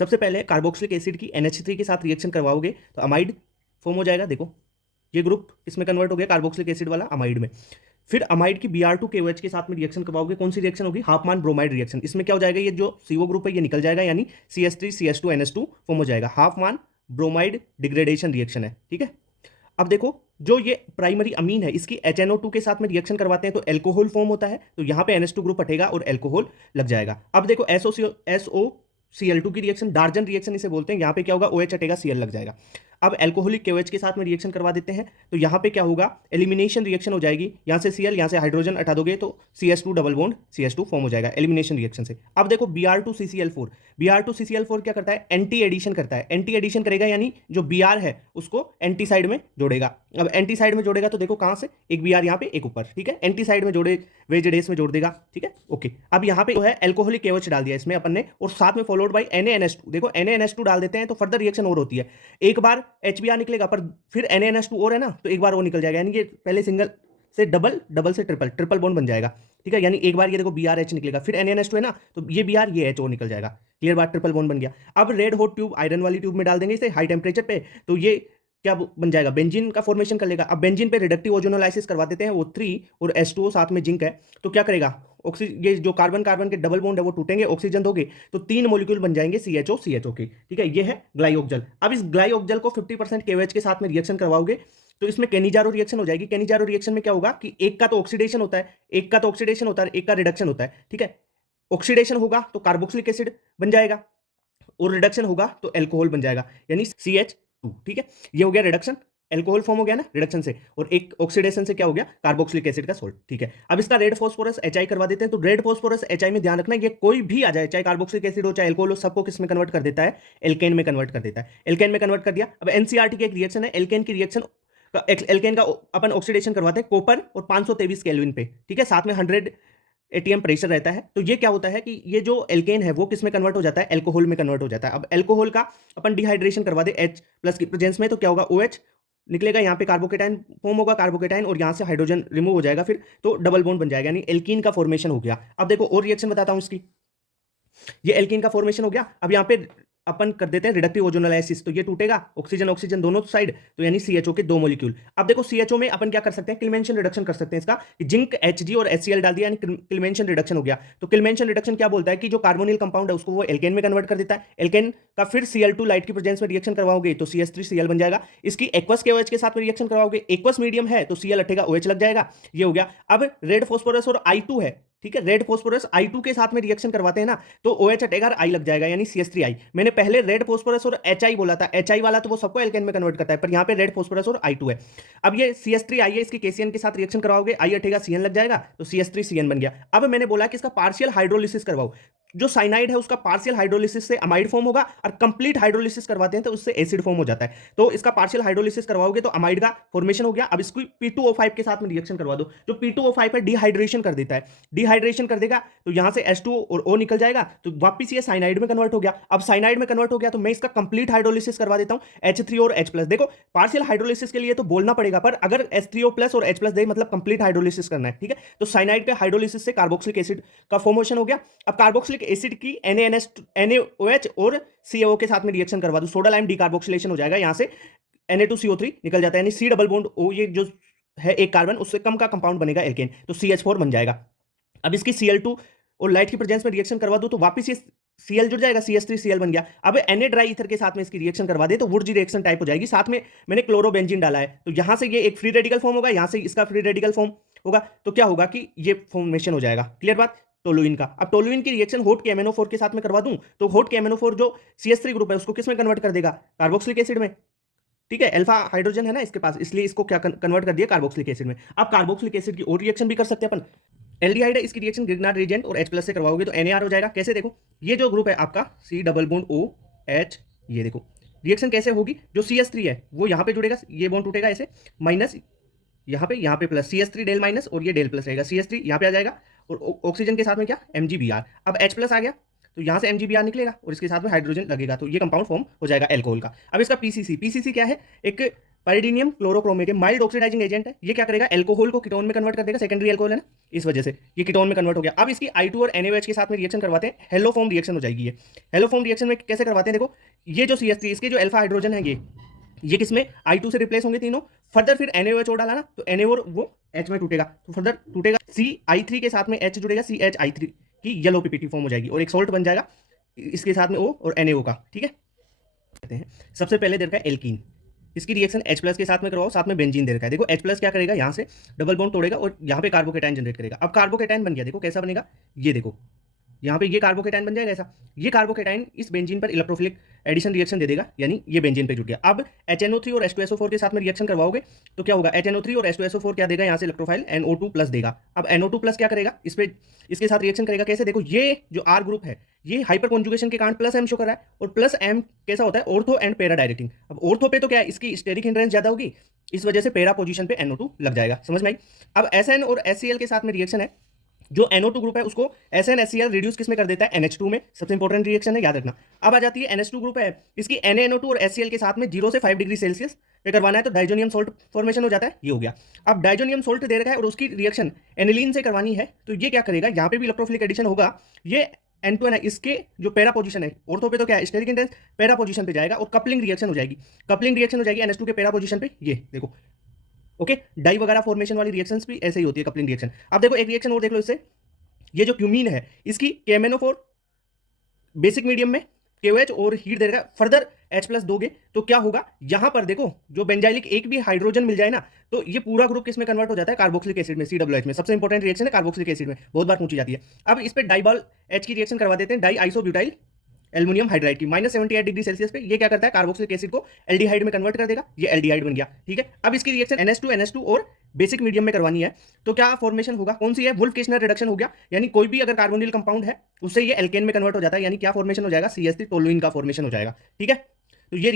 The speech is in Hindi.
सबसे पहले कार्बोक्सिलिक एसिड की NH3 के साथ रिएक्शन करवाओगे तो अमाइड फॉर्म हो जाएगा। देखो ये ग्रुप इसमें कन्वर्ट हो गया कार्बोक्सिलिक एसिड वाला अमाइड में। फिर अमाइड की Br2KOH के साथ में रिएक्शन करवाओगे, कौन सी रिएक्शन होगी? हाफमान ब्रोमाइड रिएक्शन। इसमें क्या हो जाएगा, ये जो CO ग्रुप है ये निकल जाएगा, यानी CH3CH2NH2 फॉर्म हो जाएगा। हाफमान ब्रोमाइड डिग्रेडेशन रिएक्शन है, ठीक है। अब देखो जो ये प्राइमरी अमीन है इसकी HNO2 के साथ में रिएक्शन करवाते हैं तो एल्कोहल फॉर्म होता है, तो यहां पे NH2 ग्रुप हटेगा और एल्कोहल लग जाएगा। अब देखो SOCl2 की रिएक्शन, डार्जन रिएक्शन इसे बोलते हैं, यहां पे क्या होगा, OH हटेगा, Cl लग जाएगा। अब एल्कोहलिक KOH के साथ में रिएक्शन करवा देते हैं तो यहां पे क्या होगा, एलिमिनेशन रिएक्शन हो जाएगी, यहां से Cl, यहां से हाइड्रोजन हटा दोगे तो CH2 double bond CH2 form हो जाएगा एलिमिनेशन रिएक्शन से। अब देखो Br2CCl4, Br2CCl4 क्या करता है, एंटी एडिशन करता है। एंटी एडिशन करेगा यानी जो Br है उसको एंटी साइड में जोड़ेगा। अब एंटी साइड में जोड़ेगा तो देखो कहां से, एक Br यहां पे एक ऊपर, ठीक है, एंटी साइड में जोड़े वेजेडेस में जोड़ देगा, ठीक है, ओके। अब यहां पे जो है एल्कोहलिक KOH डाल दिया इसमें अपन ने और साथ में फॉलोड बाय NaNH2। देखो NaNH2 डाल देते हैं तो फर्दर रिएक्शन और होती है, एक बार HBr निकलेगा पर फिर NaNH2 और है ना, तो एक बार वो निकल जाएगा, यानी ये पहले सिंगल से डबल, डबल से ट्रिपल, ट्रिपल बॉन्ड बन जाएगा, ठीक है। यानी एक बार ये देखो BrH निकलेगा, फिर NaNH2 है ना, तो ये Br ये H और निकल जाएगा, क्लियर बात, ट्रिपल बॉन्ड बन गया। अब रेड हॉट ट्यूब, आयरन वाली ट्यूब में डाल देंगे इसे हाई टेम्परेचर पे, तो ये क्या बन जाएगा, बेंजीन का फॉर्मेशन कर लेगा। अब बेंजीन पे रिडक्टिव ओजोनोलाइसिस करवा देते हैं, O3 और H2O साथ में जिंक है, तो क्या करेगा, ये जो कार्बन कार्बन के डबल बॉन्ड है वो टूटेंगे, ऑक्सीजन दोगे तो 3 मॉलिक्यूल बन जाएंगे CHO CHO के, ठीक है। ये है ग्लाइओक्जल। अब इस ग्लाइओक्जल को 50% KOH के साथ में रिएक्शन करवाओगे तो इसमें केनिजारो रिएक्शन हो जाएगी। केनिजारो रिएक्शन में क्या होगा कि एक का तो ऑक्सीडेशन होता है, एक का तो ऑक्सीडेशन होता है, एक का रिडक्शन होता है, ठीक है। ऑक्सीडेशन होगा तो कार्बोक्सिलिक एसिड बन जाएगा और रिडक्शन होगा तो एल्कोहल बन जाएगा, यानी CH2, ठीक है। ये हो गया रिडक्शन, एल्कोहल फॉर्म हो गया ना रिडक्शन से, और एक ऑक्सीडेशन से क्या हो गया, कार्बोक्सिलिक एसिड का सॉल्ट, ठीक है। अब इसका रेड फास्फोरस HI करवा देते हैं, तो रेड फास्फोरस HI में ध्यान रखना ये कोई भी आ जाए, चाहे कार्बोक्सिलिक एसिड हो चाहे एल्कोहल हो, सबको किस में कन्वर्ट कर देता है, एल्केन में कन्वर्ट कर देता है। एल्केन में कन्वर्ट कर दिया। अब NCERT की एक रिएक्शन है एल्केन की रिएक्शन, एल्केन का अपन ऑक्सीडेशन करवाते हैं कॉपर और 523 केल्विन पे, ठीक है, साथ में 100 ATM प्रेशर रहता है। तो ये क्या होता है कि ये जो एल्केन है वो किस में कन्वर्ट हो जाता है, एल्कोहल में कन्वर्ट हो जाता है। अब एल्कोहल का अपन डिहाइड्रेशन करवा दे H+ की प्रेजेंस में, तो क्या होगा, OH निकलेगा, यहाँ पे कार्बोकेटाइन फॉर्म होगा, कार्बोकेटाइन, और यहाँ से हाइड्रोजन रिमूव हो जाएगा, फिर तो डबल बॉन्ड बन जाएगा, यानी एल्कीन का फॉर्मेशन हो गया। अब देखो और रिएक्शन बताता हूँ इसकी, ये एल्कीन का फॉर्मेशन हो गया। अब यहाँ पे अपन कर देते हैं रिडक्टिव ओजोनोलाइसिस, तो ये टूटेगा, ऑक्सीजन ऑक्सीजन दोनों साइड, तो यानी CHO के 2 मॉलिक्यूल। अब देखो CHO में अपन क्या कर सकते हैं, क्लेमेंशन रिडक्शन कर सकते हैं इसका, जिंक Hg और HCl डाल दिया, यानी क्लेमेंशन रिडक्शन हो गया। तो क्लेमेंशन रिडक्शन क्या बोलता है कि जो कार्बोनिल कंपाउंड है उसको वो एल्केन में कन्वर्ट कर देता है, एल्केन का फिर Cl2 लाइट की प्रेजेंस में रिएक्शन करवाओगे तो CH3Cl बन जाएगा। इसकी एक्वस KOH के साथ में रिएक्शन करवाओगे, एक्वस मीडियम है तो Cl हटेगा, OH लग जाएगा, ये हो गया। अब रेड फॉस्फोरस और I2 है, ठीक है, रेड फॉस्फोरस I2 के साथ में रिएक्शन करवाते हैं ना, तो OH हटेगा और I लग जाएगा, यानी CH3I। मैंने पहले रेड फॉस्फोरस और HI बोला था, HI वाला तो वो सबको एल्केन में कन्वर्ट करता है, पर यहाँ पे रेड फॉस्फोरस और I2 है। अब ये CH3I है, इसकी KCN के साथ रिएक्शन करवाओगे, I हटेगा, CN लग जाएगा, तो CH3CN बन गया। अब मैंने बोला कि इसका पार्शियल हाइड्रोलिसिस करवाओ, जो साइनाइड है उसका पार्शियल हाइड्रोलिसिस से अमाइड फॉर्म होगा, और कंप्लीट हाइड्रोलिसिस करवाते हैं तो उससे एसिड फॉर्म हो जाता है। तो इसका पार्शियल हाइड्रोलिसिस करवाओगे तो अमाइड का फॉर्मेशन हो गया। अब इसको P2O5 के साथ में रिएक्शन करवा दो, जो P2O5 है डिहाइड्रेशन कर देता है, डिहाइड्रेशन कर देगा तो यहां से H2 और O निकल जाएगा, तो वापिस ये साइनाइड में कन्वर्ट हो गया। अब साइनाइड में कन्वर्ट हो गया तो मैं इसका कंप्लीट हाइड्रोलिसिस करवा देता हूं, H3 और H+। देखो पार्शियल हाइड्रोलिसिस के लिए तो बोलना पड़ेगा, पर अगर H3O+ और H+ दे मतलब कंप्लीट हाइड्रोलिसिस करना है, ठीक है। तो साइनाइड के हाइड्रोलिसिस से कार्बोक्सिलिक एसिड का फॉर्मेशन हो गया। अब कार्बोक्सिलिक एसिड की NaOH और CaO के साथ में रिएक्शन करवा दो, सोडा लाइम डिकार्बोक्सिलेशन हो जाएगा, यहां से Na2CO3 निकल जाता है, यानी C डबल बॉन्ड O, ये जो है एक कार्बन उससे कम का कंपाउंड बनेगा एल्केन, तो CH4 बन जाएगा। अब इसकी Cl2 और लाइट की प्रेजेंस में रिएक्शन करवा दो तो वापस ये Cl जुड़ जाएगा, CH3Cl बन गया। अब Na ड्राई ईथर के साथ में इसकी रिएक्शन करवा दे तो वुडजी रिएक्शन टाइप हो जाएगी। साथ में मैंने क्लोरोबेंजीन डाला है, तो यहां से ये एक फ्री रेडिकल फॉर्म होगा, यहां से इसका फ्री रेडिकल फॉर्म होगा, तो क्या होगा कि ये फॉर्मेशन हो जाएगा, क्लियर बात, टोलुइन का। अब टोलुइन की रिएक्शन हॉट के MnO4 के साथ में करवा दूं तो हॉट के MnO4 जो CH3 ग्रुप है उसको किस में कन्वर्ट कर देगा, कार्बोक्सिलिक एसिड में, ठीक है। अल्फा हाइड्रोजन है ना इसके पास, इसलिए इसको क्या कन्वर्ट कर दिया, कार्बोक्सिलिक एसिड में। अब कार्बोक्सिलिक एसिड की और रिएक्शन भी कर सकते हैं अपन, एल्डिहाइड है, इसकी रिएक्शन ग्रिग्नार्ड रिएजेंट और H+ से करवाओगे तो NaR हो जाएगा। कैसे, देखो ये जो ग्रुप है आपका C डबल बॉन्ड OH, ये देखो रिएक्शन कैसे होगी, जो CH3 है वो यहाँ पे जुड़ेगा, ये बॉन्ड टूटेगा ऐसे, माइनस यहाँ पे प्लस, CH3 डेल माइनस और ये डेल प्लस रहेगा, CH3 यहाँ पे आ जाएगा और ऑक्सीजन के साथ में क्या, MgBr। अब H+ आ गया तो यहाँ से MgBr निकलेगा और इसके साथ में हाइड्रोजन लगेगा, तो ये कंपाउंड फॉर्म हो जाएगा एल्कोहल का। अब इसका PCC क्या है, एक पाइरीडिनियम क्लोरोक्रोम एक माइल्ड ऑक्सीडाइजिंग एजेंट है, ये क्या करेगा, एल्कोहल को कीटोन में कन्वर्ट कर देगा, सेकेंडरी एल्कोहल है ना, इस वजह से ये कीटोन में कन्वर्ट हो गया। अब इसकी I2 और NaOH के साथ में रिएक्शन करवाते हैं, हेलोफॉर्म रिएक्शन हो जाएगी। ये हेलोफॉर्म रिएक्शन में कैसे करवाते हैं, देखो ये जो CH3 इसके जो अल्फा हाइड्रोजन है ये किसमें I2 से रिप्लेस होंगे तीनों, फर्दर फिर NaOH और डाला ना, तो NaO वो H में टूटेगा, तो फर्दर टूटेगा, CI3 के साथ में H जुड़ेगा, CHI3 की येलो पीपीटी फॉर्म हो जाएगी और एक सॉल्ट बन जाएगा इसके साथ में O और NaO का, ठीक है। कहते हैं सबसे पहले दे रखा है एल्कीन, इसकी रिएक्शन H+ के साथ में करवाओ, साथ में बेंजीन दे रखा है। देखो H+ क्या करेगा, यहाँ से डबल बॉन्ड तोड़ेगा और यहाँ पे कार्बोकेटाइन जनरेट करेगा। अब कार्बोकेटाइन बन गया, देखो कैसा बनेगा, ये देखो यहाँ पे ये कार्बोकेटाइन बन जाएगा ऐसा, ये कार्बोकेटाइन इस बेंजीन पर इलेक्ट्रोफिलिक एडिशन रिएक्शन दे देगा, यानी ये बेंजीन पे जुट गया। अब HNO3 और H2SO4 के साथ में रिएक्शन करवाओगे तो क्या होगा, HNO3 और H2SO4 क्या देगा, यहाँ से इलेक्ट्रोफाइल NO2+ देगा। अब NO2+ क्या करेगा, इस पे इसके साथ रिएक्शन करेगा कैसे, देखो ये जो R ग्रुप है ये हाइपर कॉन्जुगेशन के कारण +M शो कर रहा है, और +M कैसा होता है, ऑर्थो एंड पैरा डायरेक्टिंग। अब ऑर्थो पे तो क्या है, इसकी स्टेरिक हिंड्रेंस ज्यादा होगी, इस वजह से पैरा पोजीशन पे NO2 लग जाएगा, समझ में आई। अब SN और HCl के साथ में रिएक्शन है, जो NO2 ग्रुप है उसको SnHCl रिड्यूस किसमें कर देता है, NH2 में, सबसे इंपॉर्टेंट रिएक्शन है, याद रखना। अब आ जाती है NH2 ग्रुप है, इसकी NaNO2 और HCl के साथ में 0 से 5 डिग्री सेल्सियस पे करवाना है, तो डाइजोनियम सोल्ट फॉर्मेशन हो जाता है, ये हो गया। अब डाइजोनियम सोल्ट दे रखा है और उसकी रिएक्शन एनिलीन से करवानी है, तो ये क्या करेगा, यहाँ पे भी इलेक्ट्रोफिलिक एडिशन होगा, ये N2N है, इसके जो पैरा पोजीशन है, ऑर्थो पे तो क्या है स्टेरिक इंटेंस, पैरा पोजीशन पे जाएगा और कपलिंग रिएक्शन हो जाएगी, कपलिंग रिएक्शन हो जाएगी NH2 के पैरा पोजीशन पे, ये देखो ओके। डाई वगैरह फॉर्मेशन वाली रिएक्शंस भी ऐसे ही होती है, कपलिंग रिएक्शन। अब देखो एक रिएक्शन और देख लो इससे, ये जो क्यूमीन है इसकी KMnO4 बेसिक मीडियम में KOH और हीट दे देगा, फर्दर H+ दोगे तो क्या होगा, यहां पर देखो जो बेंजाइलिक एक भी हाइड्रोजन मिल जाए ना, तो ये पूरा ग्रुप किस में कन्वर्ट हो जाता है, कार्बोक्सिलिक एसिड में, COOH में। सबसे इंपॉर्टेंट रिएक्शन है कार्बोक्सिलिक एसिड में, बहुत बार पूछी जाती है। अब इस पे डाइबॉल H की रिएक्शन करवा देते हैं, डाई आइसोब्यूटाइल एल्युमिनियम हाइड्राइड की, -78 डिग्री सेल्सियस पे, ये क्या करता है, कार्बोक्सिलिक एसिड को एल्डिहाइड में कन्वर्ट कर देगा, ये एल्डिहाइड बन गया, ठीक है। अब इसकी रिएक्शन NH2 और बेसिक मीडियम में करवानी है, तो क्या फॉर्मेशन होगा, कौन सी है, वुल्फ-किशनर रिडक्शन हो गया, यानी कोई भी अगर कार्बोनिल कंपाउंड है उससे ये एल्केन में कन्वर्ट हो जाता है, यानी क्या फॉर्मेशन हो जाएगा, CH3 टोलुइन का फॉर्मेशन हो जाएगा, ठीक है। तो ये